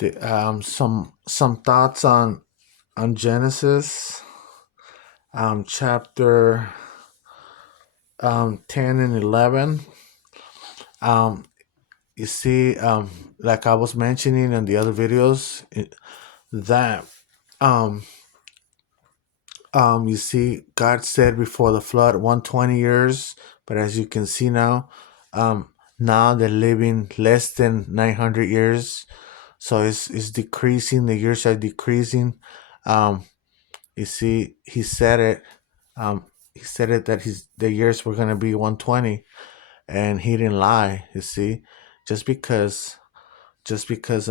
Some thoughts on Genesis, chapter 10 and 11. Um, you see, like I was mentioning in the other videos, that um you see, God said before the flood 120 years, but as you can see now, now they're living less than 900 years. So it's decreasing. The years are decreasing. Um, you see, he said it. He said it that the years were gonna be 120, and he didn't lie. You see, just because just because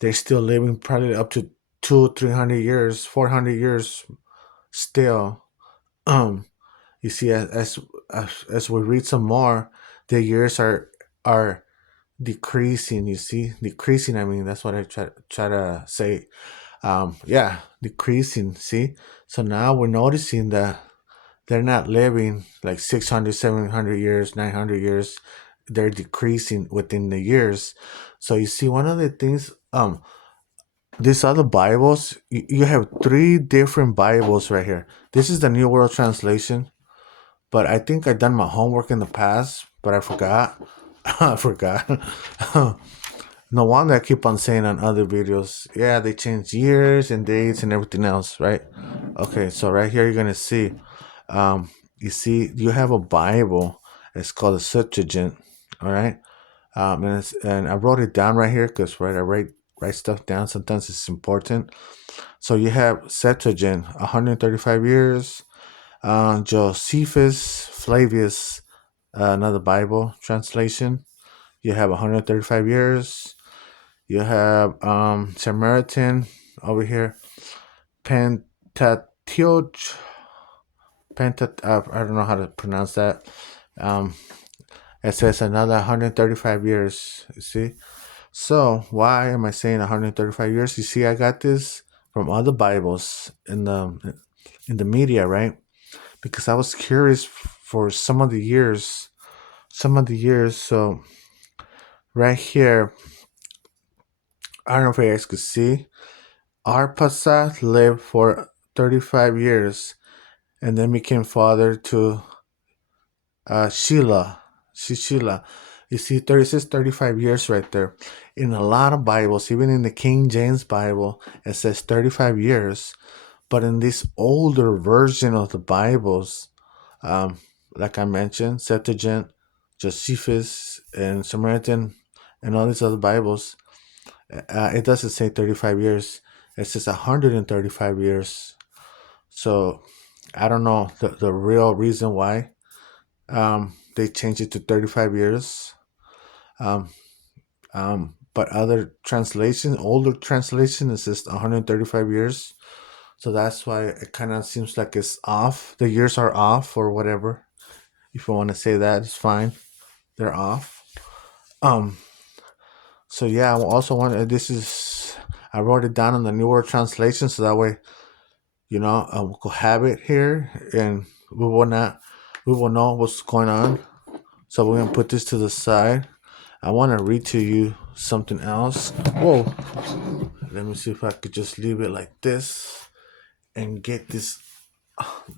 they're still living probably up to 200-300 years, 400 years still. Um, you see, as we read some more, the years are decreasing. You see, decreasing. I mean, that's what I try to say. Yeah, decreasing. See, so now we're noticing that they're not living like 600, 700 years, 900 years. They're decreasing within the years. So you see, one of the things, these other Bibles, you have three different Bibles right here. This is the New World Translation, but I think I done my homework in the past, but I forgot. I forgot. No wonder I keep on saying on other videos, yeah, they change years and dates and everything else, right? Okay, so right here you're gonna see, you see, you have a Bible. It's called a Septuagint. All right, and I wrote it down right here because I write stuff down. Sometimes it's important. So you have Septuagint, 135 years. Josephus Flavius, another Bible translation. You have 135 years. You have Samaritan over here. Pentateuch. I don't know how to pronounce that. Um, it says another 135 years. You see? So why am I saying 135 years? You see, I got this from other Bibles in the media, right? Because I was curious for some of the years. So right here, I don't know if you guys could see, Arpasa lived for 35 years and then became father to Sheila. You see, 36, 35 years right there. In a lot of Bibles, even in the King James Bible, it says 35 years. But in this older version of the Bibles, um, like I mentioned, Septuagint, Josephus, and Samaritan, and all these other Bibles, it doesn't say 35 years. It says 135 years. So I don't know the real reason why they changed it to 35 years. Um, but other translation, older translation, it says 135 years. So that's why it kind of seems like it's off. The years are off or whatever. If you want to say that, it's fine. They're off. Um. So yeah, I also want. This is. I wrote it down in the newer translation, so that way, we could have it here, and we will not. We will know what's going on. So we're gonna put this to the side. I want to read to you something else. Whoa. Let me see if I could just leave it like this and get this.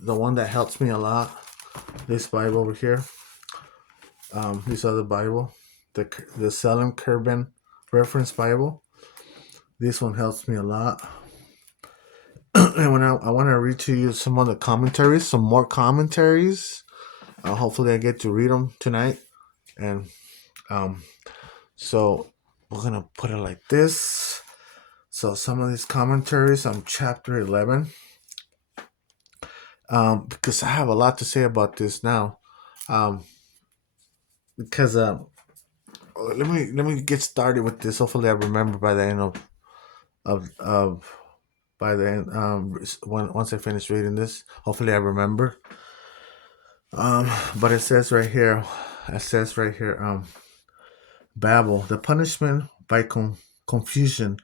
The one that helps me a lot. This Bible over here. This other Bible, the Salem Curban Reference Bible. This one helps me a lot. And when I want to read to you some of the commentaries, some more commentaries. Hopefully, I get to read them tonight. And um, so we're gonna put it like this. So some of these commentaries on chapter 11, because I have a lot to say about this now. Because let me get started with this. Hopefully, I remember by the end of by the end, once I finish reading this. Hopefully, I remember. But it says right here. It says right here. Babel, the punishment by confusion.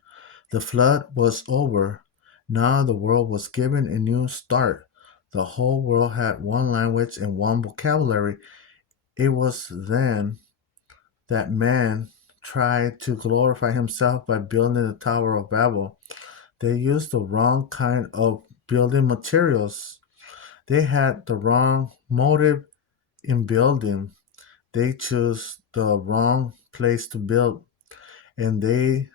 The flood was over. Now the world was given a new start. The whole world had one language and one vocabulary. It was then that man tried to glorify himself by building the Tower of Babel. They used the wrong kind of building materials. They had the wrong motive in building. They chose the wrong place to build, and they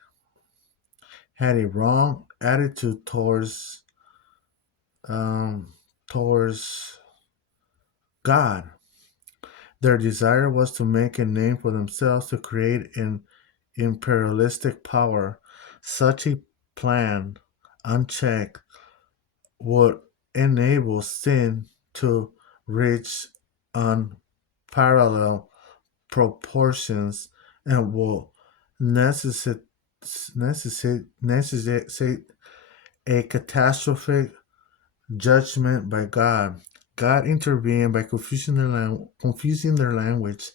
had a wrong attitude um, towards God. Their desire was to make a name for themselves, to create an imperialistic power. Such a plan, unchecked, would enable sin to reach unparalleled proportions and will necessitate, necessitate a catastrophic judgment by God. God intervened by confusing their language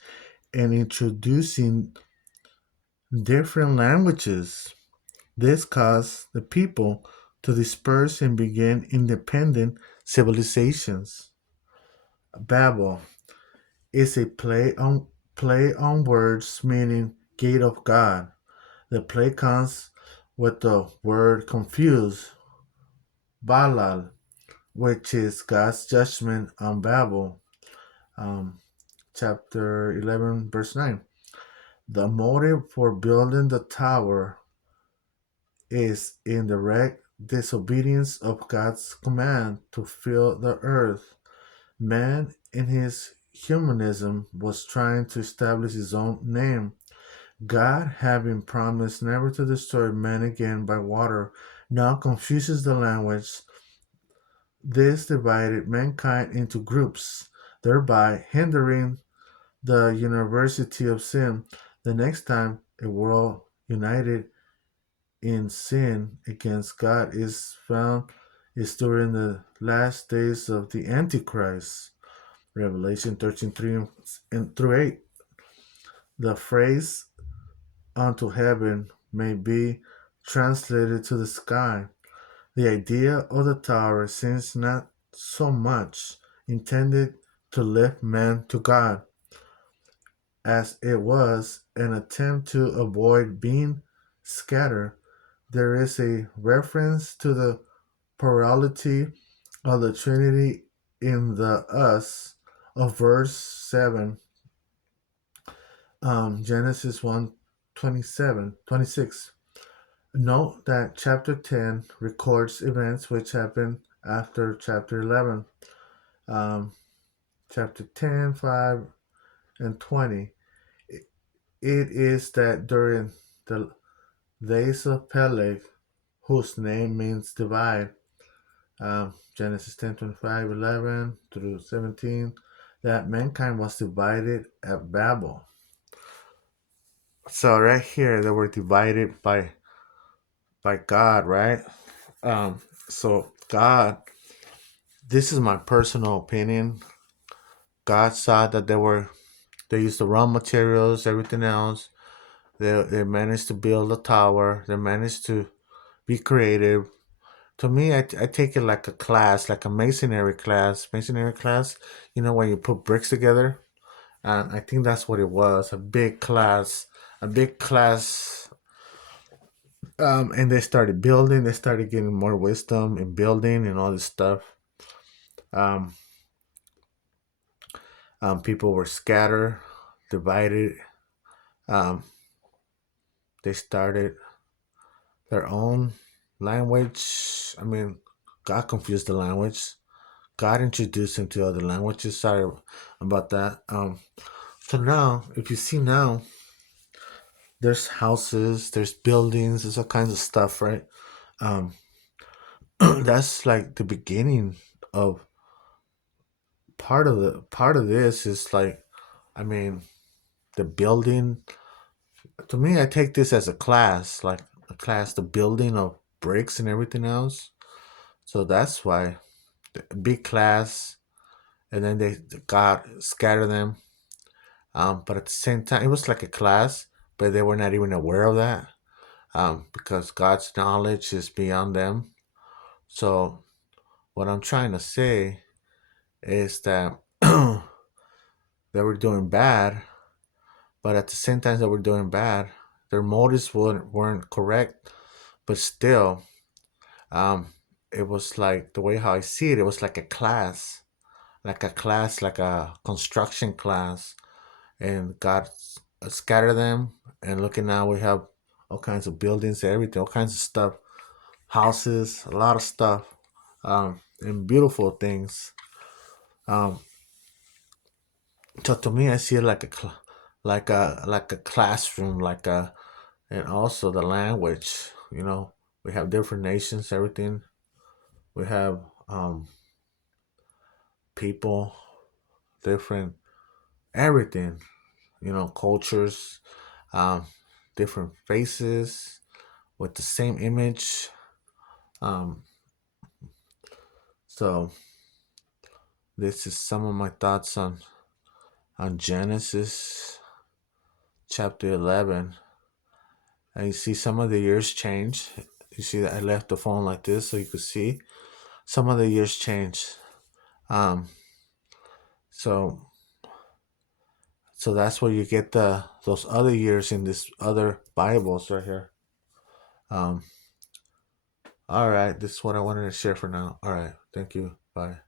and introducing different languages. This caused the people to disperse and begin independent civilizations. Babel is a play on words meaning gate of God. The play comes with the word confuse, Balal, which is God's judgment on Babel. Um, chapter 11, verse 9. The motive for building the tower is in direct disobedience of God's command to fill the earth. Man, in his humanism, was trying to establish his own name. God, having promised never to destroy man again by water, now confuses the language. This divided mankind into groups, thereby hindering the university of sin. The next time a world united in sin against God is found is during the last days of the Antichrist. Revelation 13:3 and through 8. The phrase unto heaven may be translated to the sky. The idea of the tower seems not so much intended to lift man to God as it was an attempt to avoid being scattered. There is a reference to the plurality of the Trinity in the us of verse 7, Genesis 1 26. Note that chapter 10 records events which happened after chapter 11. Um, chapter 10, 5, and 20. It is that during the days of Peleg, whose name means divide, Genesis 10, 25, 11 through 17, that mankind was divided at Babel. So right here, they were divided by God, right? So God, this is my personal opinion. God saw that they used the raw materials, everything else. They managed to build a tower. They managed to be creative. To me, I take it like a class, like a masonry class. Masonry class, when you put bricks together. And I think that's what it was, a big class. A big class. And they started building. They started getting more wisdom in building and all this stuff. Um, People were scattered, divided. Um, they started their own language. I mean, God confused the language. God introduced them to other languages. Sorry about that. So now, if you see now, there's houses, there's buildings, there's all kinds of stuff, right? Um, that's like the beginning of part of this is like, I mean, the building. To me, I take this as a class, like a class, the building of bricks and everything else. So that's why big class, and then they God scatter them. But at the same time, it was like a class, but they were not even aware of that. Because God's knowledge is beyond them. So what I'm trying to say is that they were doing bad, but at the same time they were doing bad. their motives weren't correct, but still, um, it was like the way how I see it. It was like a class, like a construction class, and God scattered them. And looking now, we have all kinds of buildings, everything, all kinds of stuff, houses, a lot of stuff, and beautiful things. Um, so to me, I see it like like a classroom, and also the language. We have different nations, everything. We have people, different everything. Cultures, um, different faces with the same image. Um, so this is some of my thoughts on Genesis chapter 11. And you see some of the years change. You see that I left the phone like this so you could see some of the years change. Um, so so that's where you get those other years in this other Bibles right here. Um, all right, this is what I wanted to share for now. All right, thank you. Bye.